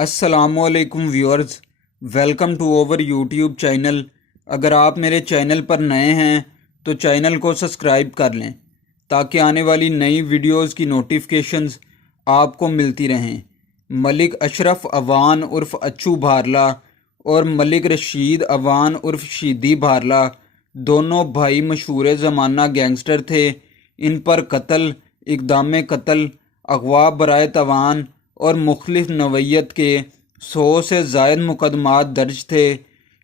अस्सलाम वालेकुम viewers, welcome to our YouTube channel. अगर आप मेरे चैनल पर नए हैं तो चैनल को सब्सक्राइब कर लें ताकि आने वाली नई वीडियोस की नोटिफिकेशंस आपको मिलती रहें। मलिक अशरफ अवान उर्फ अच्छू भारला और मलिक रशीद अवान उर्फ शीदी भारला दोनों भाई मशहूर ज़माना गैंगस्टर थे। इन पर कत्ल, इक़दाम कत्ल, अगवा बराए तवान और मुख्तलिफ नवैयत के 100 से ज़ायद मुकदमात दर्ज थे।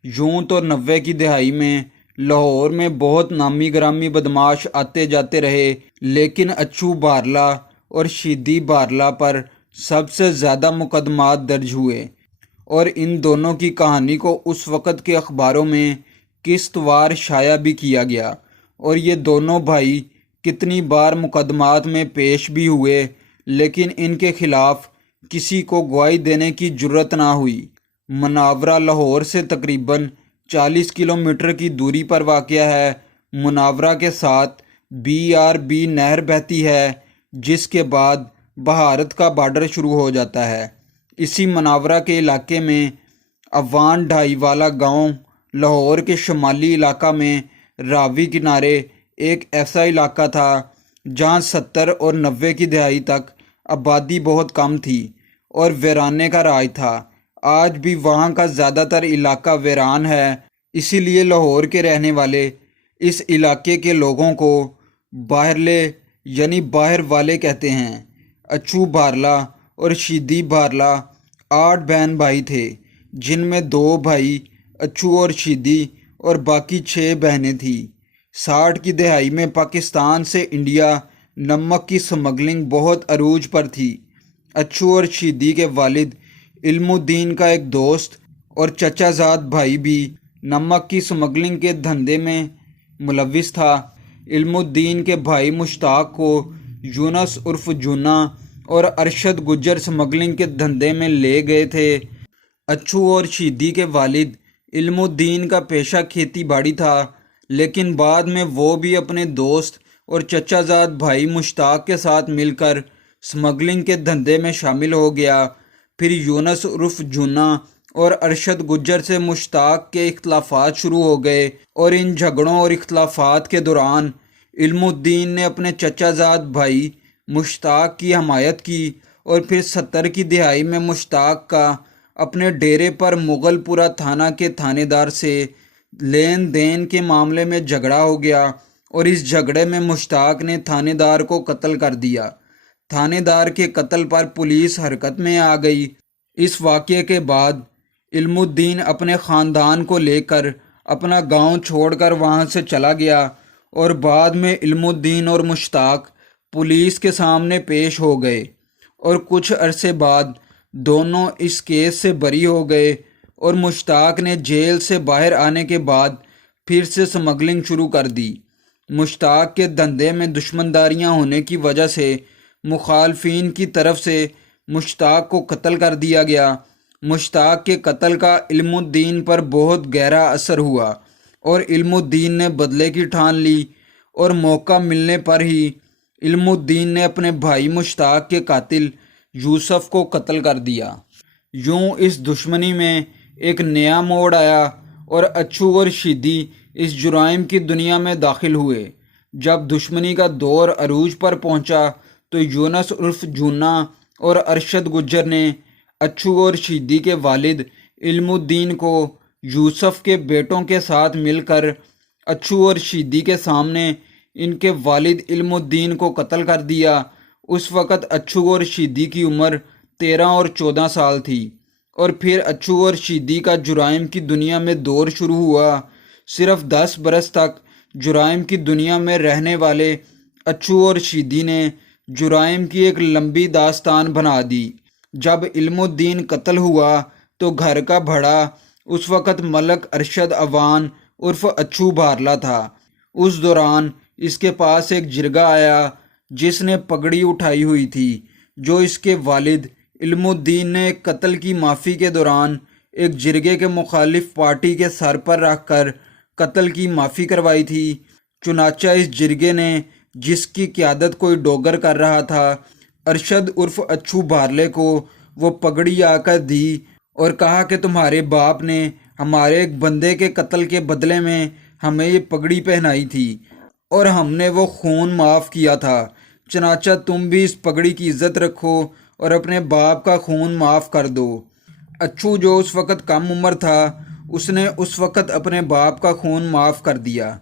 यूं तो 90 की दहाई में लाहौर में बहुत नामी ग्रामी बदमाश आते जाते रहे, लेकिन अच्छू भारला और शीदी भारला पर सबसे ज़्यादा मुकदमात दर्ज हुए और इन दोनों की कहानी को उस वक़्त के अखबारों में किस्तवार शाया भी किया गया। और ये दोनों भाई कितनी बार मुकदमात में पेश भी हुए, लेकिन इनके खिलाफ किसी को गवाही देने की जुर्रत ना हुई। मुनावरा लाहौर से तकरीबन 40 किलोमीटर की दूरी पर वाक़या है। मुनावरा के साथ BRB नहर बहती है, जिसके बाद बहारत का बॉर्डर शुरू हो जाता है। इसी मुनावरा के इलाके में अवान ढाई वाला गाँव लाहौर के शुमाली इलाका में रावी किनारे एक ऐसा इलाका था जहाँ 70 और 90 की दहाई तक आबादी बहुत कम थी और वीराने का राज था। आज भी वहाँ का ज़्यादातर इलाका वीरान है, इसीलिए लाहौर के रहने वाले इस इलाके के लोगों को बाहरले यानी बाहर वाले कहते हैं। अच्छू भारला और शीदी भारला 8 बहन भाई थे, जिनमें 2 भाई अच्छू और शीदी और बाकी 6 बहनें थीं। 60 की दहाई में पाकिस्तान से इंडिया नमक की स्मगलिंग बहुत अरूज पर थी। अच्छू और शीदी के वालिद इल्मुद्दीन का एक दोस्त और चचाजाद भाई भी नमक की स्मगलिंग के धंधे में मुलविस था। इल्मुद्दीन के भाई मुश्ताक को यूनस उर्फ जूना और अरशद गुज्जर स्मगलिंग के धंधे में ले गए थे। अच्छू और शीदी के वालिद इल्मुद्दीन का पेशा खेती बाड़ी था, लेकिन बाद में वो भी अपने दोस्त और चचाजाद भाई मुश्ताक के साथ मिलकर स्मगलिंग के धंधे में शामिल हो गया। फिर यूनस उर्फ जूना और अरशद गुज्जर से मुश्ताक के इख्तलाफात शुरू हो गए और इन झगड़ों और इख्तलाफात के दौरान इल्मुद्दीन ने अपने चचाजाद भाई मुश्ताक की हमायत की और फिर 70 की दहाई में मुश्ताक का अपने डेरे पर मुगलपुरा थाना के थानेदार से लेन देन के मामले में झगड़ा हो गया और इस झगड़े में मुश्ताक ने थानेदार को कत्ल कर दिया। थानेदार के कत्ल पर पुलिस हरकत में आ गई। इस वाक़ये के बाद इल्मुद्दीन अपने ख़ानदान को लेकर अपना गांव छोड़कर वहां से चला गया और बाद में इल्मुद्दीन और मुश्ताक पुलिस के सामने पेश हो गए और कुछ अरसे बाद दोनों इस केस से बरी हो गए और मुश्ताक ने जेल से बाहर आने के बाद फिर से स्मगलिंग शुरू कर दी। मुश्ताक के धंधे में दुश्मनदारियां होने की वजह से मुखालफिन की तरफ से मुश्ताक को कत्ल कर दिया गया। मुश्ताक के कत्ल का इल्मुद्दीन पर बहुत गहरा असर हुआ और इल्मुद्दीन ने बदले की ठान ली और मौका मिलने पर ही इल्मुद्दीन ने अपने भाई मुश्ताक के कातिल यूसुफ को कत्ल कर दिया। यूं इस दुश्मनी में एक नया मोड़ आया और अच्छू और शीदी इस जुराइम की दुनिया में दाखिल हुए। जब दुश्मनी का दौर अरूज पर पहुंचा तो यूनस उर्फ जूना और अरशद गुज्जर ने अच्छू और शीदी के वालिद इल्मुद्दीन को यूसुफ के बेटों के साथ मिलकर अच्छू और शीदी के सामने इनके वालिद इल्मुद्दीन को कत्ल कर दिया। उस वक़्त अच्छू और शीदी की उम्र 13 और 14 साल थी और फिर अच्छू और शीदी का जुराइम की दुनिया में दौर शुरू हुआ। सिर्फ 10 बरस तक जुराइम की दुनिया में रहने वाले अच्छू और शीदी ने जुराइम की एक लंबी दास्तान बना दी। जब इल्मुद्दीन कत्ल हुआ तो घर का भड़ा उस वक़्त मलक अरशद अवान उर्फ अच्छू भारला था। उस दौरान इसके पास एक जिरगा आया जिसने पगड़ी उठाई हुई थी, जो इसके वालिद इल्मुद्दीन ने कत्ल की माफ़ी के दौरान एक जिरगे के मुखालिफ पार्टी के सर पर रखकर कत्ल की माफ़ी करवाई थी। चुनाचा इस जिरगे ने, जिसकी क़यादत कोई डोगर कर रहा था, अरशद उर्फ अच्छू भारले को وہ پگڑی آ کر دی اور کہا کہ تمہارے باپ نے ہمارے ایک بندے کے قتل کے بدلے میں ہمیں یہ پگڑی پہنائی تھی اور ہم نے وہ خون معاف کیا تھا، چنانچہ تم بھی اس پگڑی کی عزت رکھو اور اپنے باپ کا خون معاف کر دو۔ اچھو جو اس وقت کم عمر تھا، اس نے اس وقت اپنے باپ کا خون معاف کر دیا۔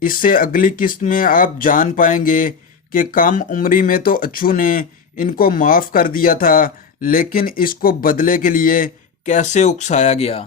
اس سے اگلی قسط میں آپ جان پائیں گے کہ کم عمری میں تو اچھو نے ان کو معاف کر دیا تھا، لیکن اس کو بدلے کے لیے کیسے اکسایا گیا۔